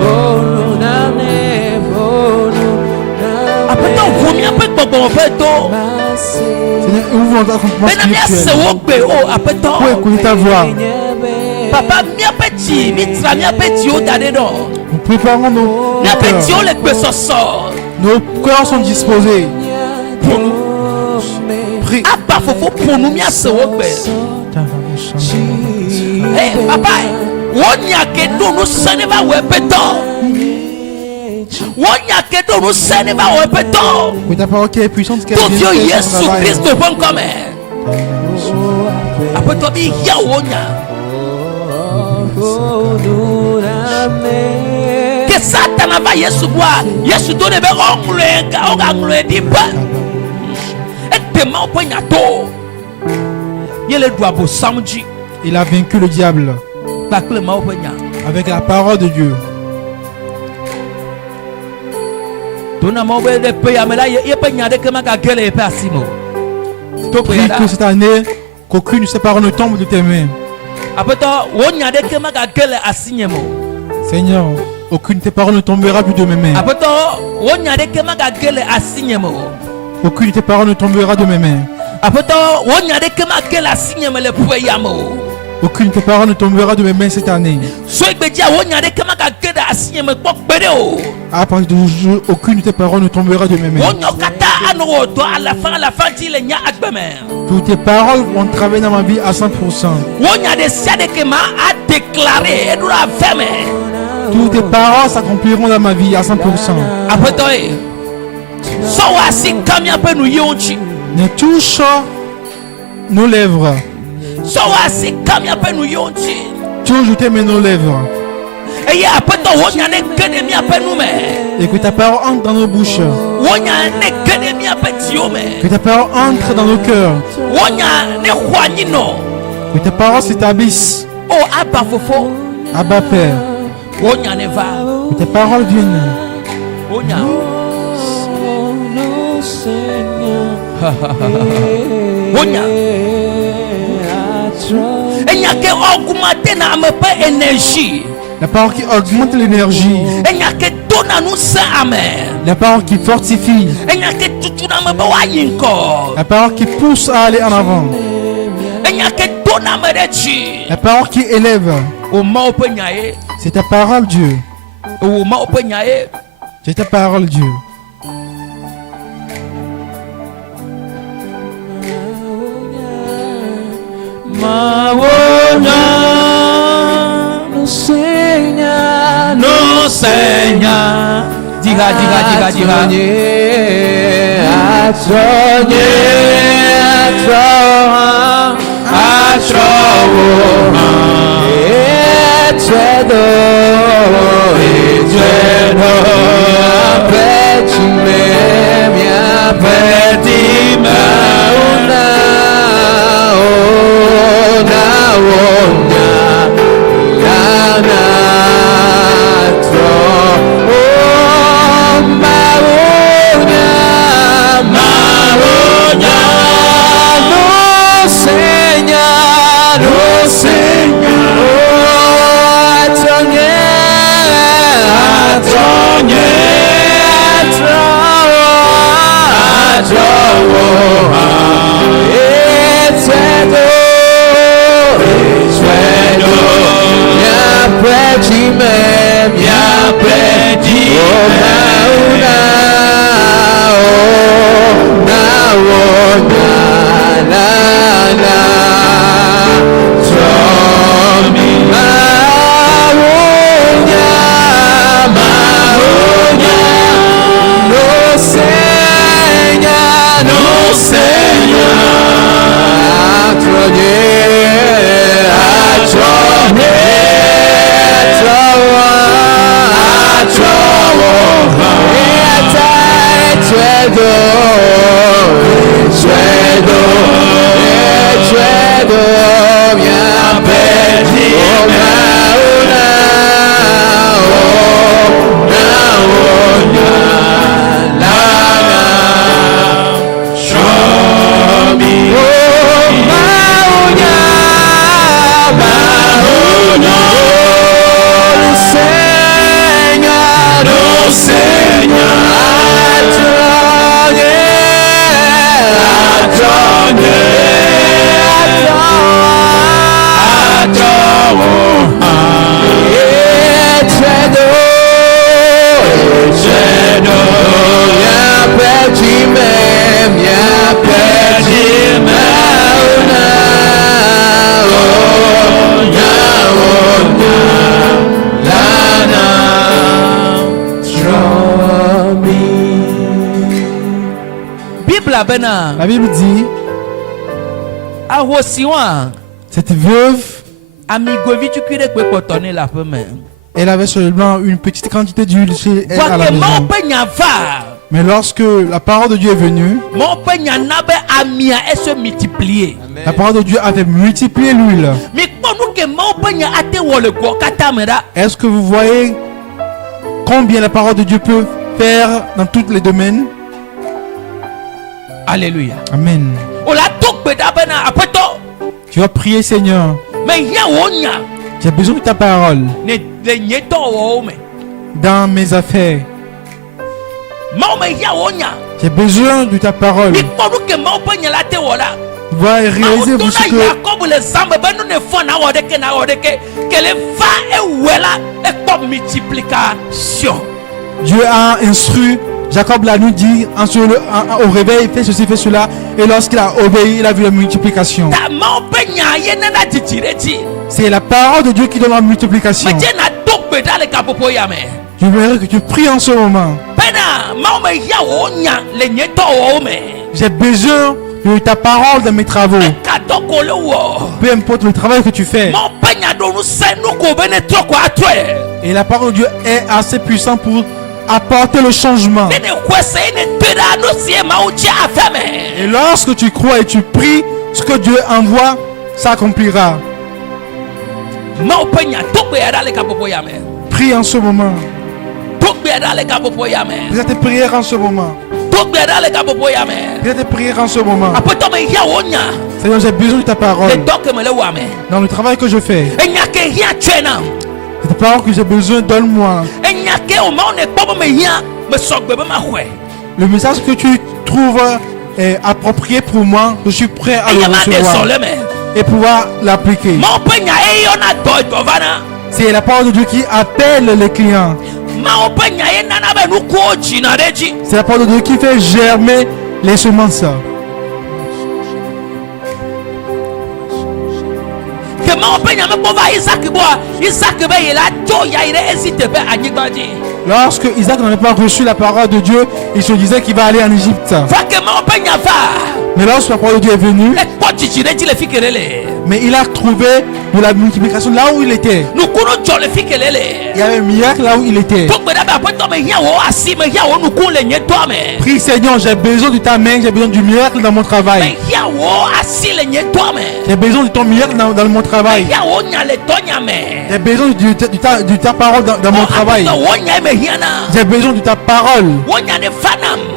ponuna ne ponuna apeto vomi apeto bon apeto ouvre l'entendement spirituel. Pour écouter ta voix. Papa, mia petit, mitra mia petit au dadeno. Nous préparons nos cœurs. Nos cœurs sont disposés. Pour nous. Prie. Abba fofo pour nous mia sewobe. Hey papa, wonya kedo no saneva wepeto. Wonya kedo no saneva wepeto. Oui, ta parole qui est puissante, qui est ton Dieu Jésus Christ de bon comme. Après toi bi ya wonya. Que Satan va Yesu boire. Yesu donne be ongle di ba. Et demain au pognato. Il doit bo samedi. Il a vaincu le diable avec la parole de Dieu. Prie que cette année, qu'aucune de ces paroles ne tombe de tes mains. Seigneur, aucune de tes paroles ne tombera plus de mes mains. Aucune de tes paroles ne tombera de mes mains. Aucune de tes paroles ne tombera de mes mains cette année. À partir d'aujourd'hui, aucune de tes paroles ne tombera de mes mains. Toutes tes paroles vont travailler dans ma vie à 100%. Toutes tes paroles s'accompliront dans ma vie à 100%. Ne touche nos lèvres. Toujours t'aimes nos lèvres. Et que ta parole entre dans nos bouches. Que ta parole entre dans nos cœurs. Que ta parole s'établisse. Abba Père. Que tes paroles viennent. La parole qui augmente l'énergie. La parole qui fortifie. La parole qui pousse à aller en avant. La parole qui élève. C'est ta parole, Dieu. C'est ta parole, Dieu. No Seigneur, diga. La Bible dit, cette veuve, elle avait seulement une petite quantité d'huile chez elle à la maison. Mais lorsque la parole de Dieu est venue, la parole de Dieu a fait multiplier l'huile. Est-ce que vous voyez combien la parole de Dieu peut faire dans tous les domaines? Alléluia. Amen. Tu vas prier, Seigneur. J'ai besoin de ta parole dans mes affaires. J'ai besoin de ta parole. Va réaliser vous ce que Dieu a instruit Jacob l'a nous dit au réveil, il fait ceci, fait cela. Et lorsqu'il a obéi, il a vu la multiplication. C'est la parole de Dieu qui donne la multiplication. Je voudrais que tu pries en ce moment. J'ai besoin de ta parole dans mes travaux. Peu importe le travail que tu fais. Et la parole de Dieu est assez puissante pour apporter le changement. Et lorsque tu crois et tu pries, ce que Dieu envoie s'accomplira. Prie en ce moment. Vous êtes prière en ce moment. Vous êtes prière en ce moment. Seigneur, j'ai besoin de ta parole. Dans le travail que je fais. C'est ta parole que j'ai besoin, donne-moi. Le message que tu trouves est approprié pour moi, je suis prêt à le recevoir et pouvoir l'appliquer. C'est la parole de Dieu qui appelle les clients. C'est la parole de Dieu qui fait germer les semences. Lorsque Isaac n'avait pas reçu la parole de Dieu, il se disait qu'il va aller en Égypte. Mais lorsque la parole de Dieu est venue, mais il a trouvé de la multiplication là où il était. Il y avait un miracle là où il était. Prie, Seigneur, j'ai besoin de ta main, j'ai besoin du miracle dans mon travail. J'ai besoin de ton miracle dans mon travail. J'ai besoin de ta parole dans mon travail. J'ai besoin de ta parole.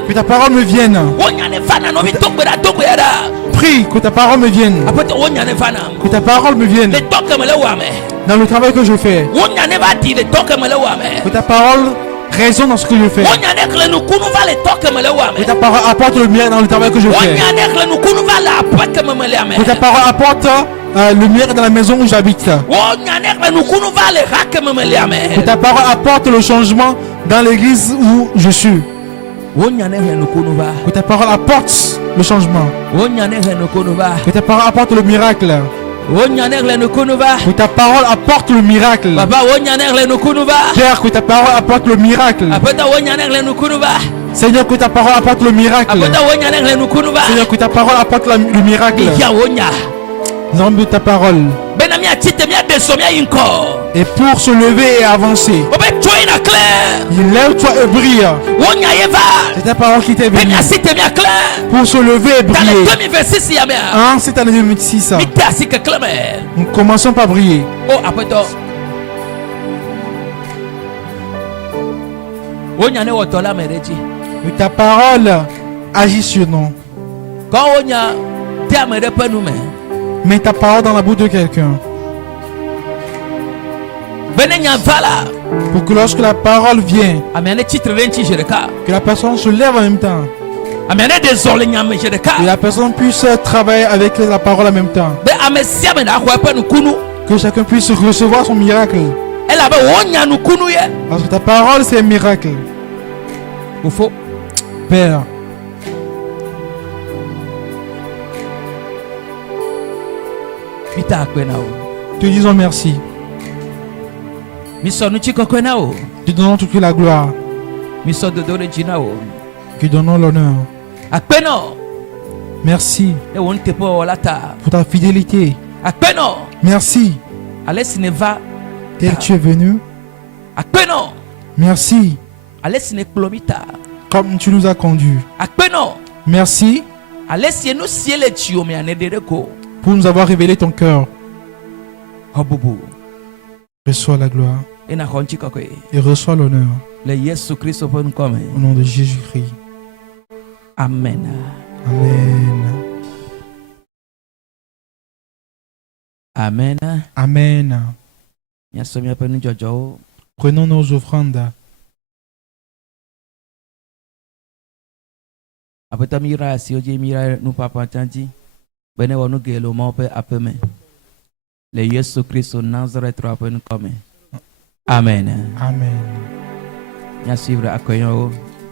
Que ta parole me vienne. Prie que ta parole me vienne. Que ta parole me vienne. Dans le travail que je fais. Que ta parole résonne dans ce que je fais. Que ta parole apporte le miracle dans le travail que je fais. Que ta parole apporte le miracle dans la maison où j'habite. Que ta parole apporte le changement dans l'église où je suis. Que ta parole apporte le changement. Que ta parole apporte le miracle. Que ta parole apporte le miracle. Père, que ta parole apporte le miracle. Seigneur, que ta parole apporte le miracle. Seigneur, que ta parole apporte le miracle. Nous avons besoin de ta parole. Et pour se lever et avancer, lève-toi et brille. C'est ta parole qui t'est venue. Pour se lever et briller. En cette année 2006, nous commençons par briller. Que ta parole agit sur nous. Mets ta parole dans la bouche de quelqu'un. Pour que lorsque la parole vient, que la personne se lève en même temps. Que la personne puisse travailler avec la parole en même temps. Que chacun puisse recevoir son miracle. Parce que ta parole c'est un miracle. Père, te disons merci. Te donnons toute la gloire. Te donnons l'honneur. Merci pour ta fidélité. Merci tel tu es venu. Merci comme tu nous as conduits. Merci pour nous avoir révélé ton cœur. Reçois la gloire et reçois l'honneur. Au nom de Jésus-Christ. Amen. Amen. Amen. Prenons nos offrandes. Amen. Amen.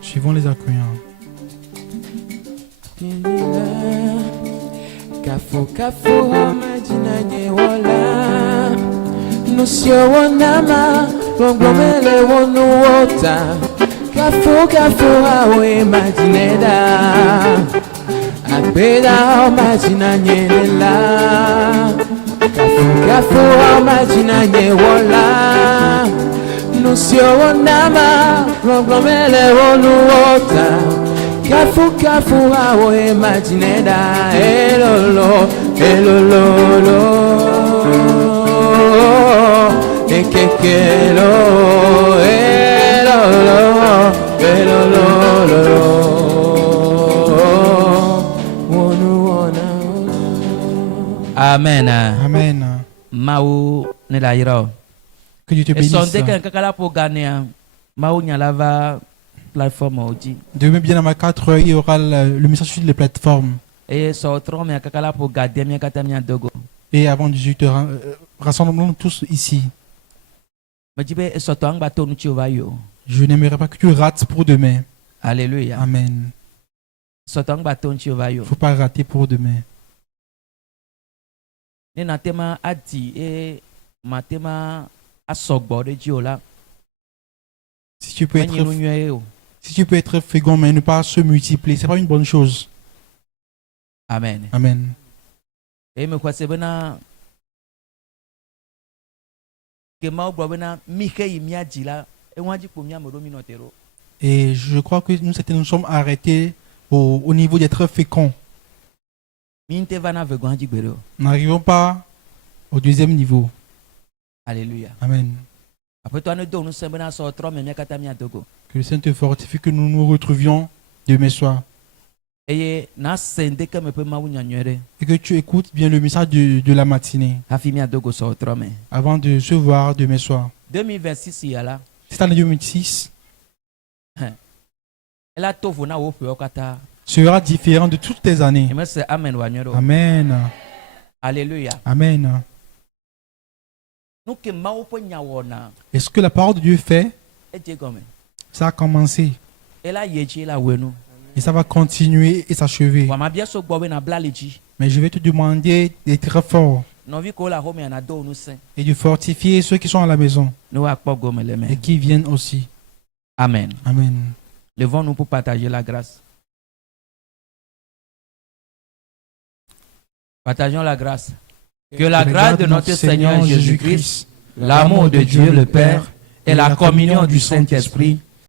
Suivons les accueillants. Kafu majina nyewola Nusio wanama Rongomele wonu wota Kafu hawe majineda Agbeda majina nyelela Kafu majina nyewola Nusio wanama Rongomele wonu wota Kafu hawe majineda elolo ekekelo elolo Amen. Amen. Mau ne la iro. Que Dieu te bénisse. Demain bien à ma 4h, il y aura le message sur les plateformes. Et avant 18h, rassemblons tous ici. Je n'aimerais pas que tu rates pour demain. Alléluia. Amen. Il ne faut pas rater pour demain. Si tu peux être fécond, mais ne pas se multiplier, ce n'est pas une bonne chose. Amen. Amen. Et je crois que nous sommes arrêtés au niveau d'être féconds. Nous n'arrivons pas au deuxième niveau. Alléluia. Amen. Que le Seigneur te fortifie, que nous nous retrouvions demain soir. Et que tu écoutes bien le message de la matinée. Avant de se voir demain soir. 2026, cette année 2026 sera différent de toutes tes années. Amen. Alléluia. Amen. Est-ce que la parole de Dieu fait? Ça a commencé. Et ça va continuer et s'achever. Mais je vais te demander d'être fort et de fortifier ceux qui sont à la maison et qui viennent aussi. Amen. Amen. Levons-nous pour partager la grâce. Partageons la grâce. Que la grâce de notre Seigneur Jésus-Christ, l'amour de Dieu le Père et la communion du Saint-Esprit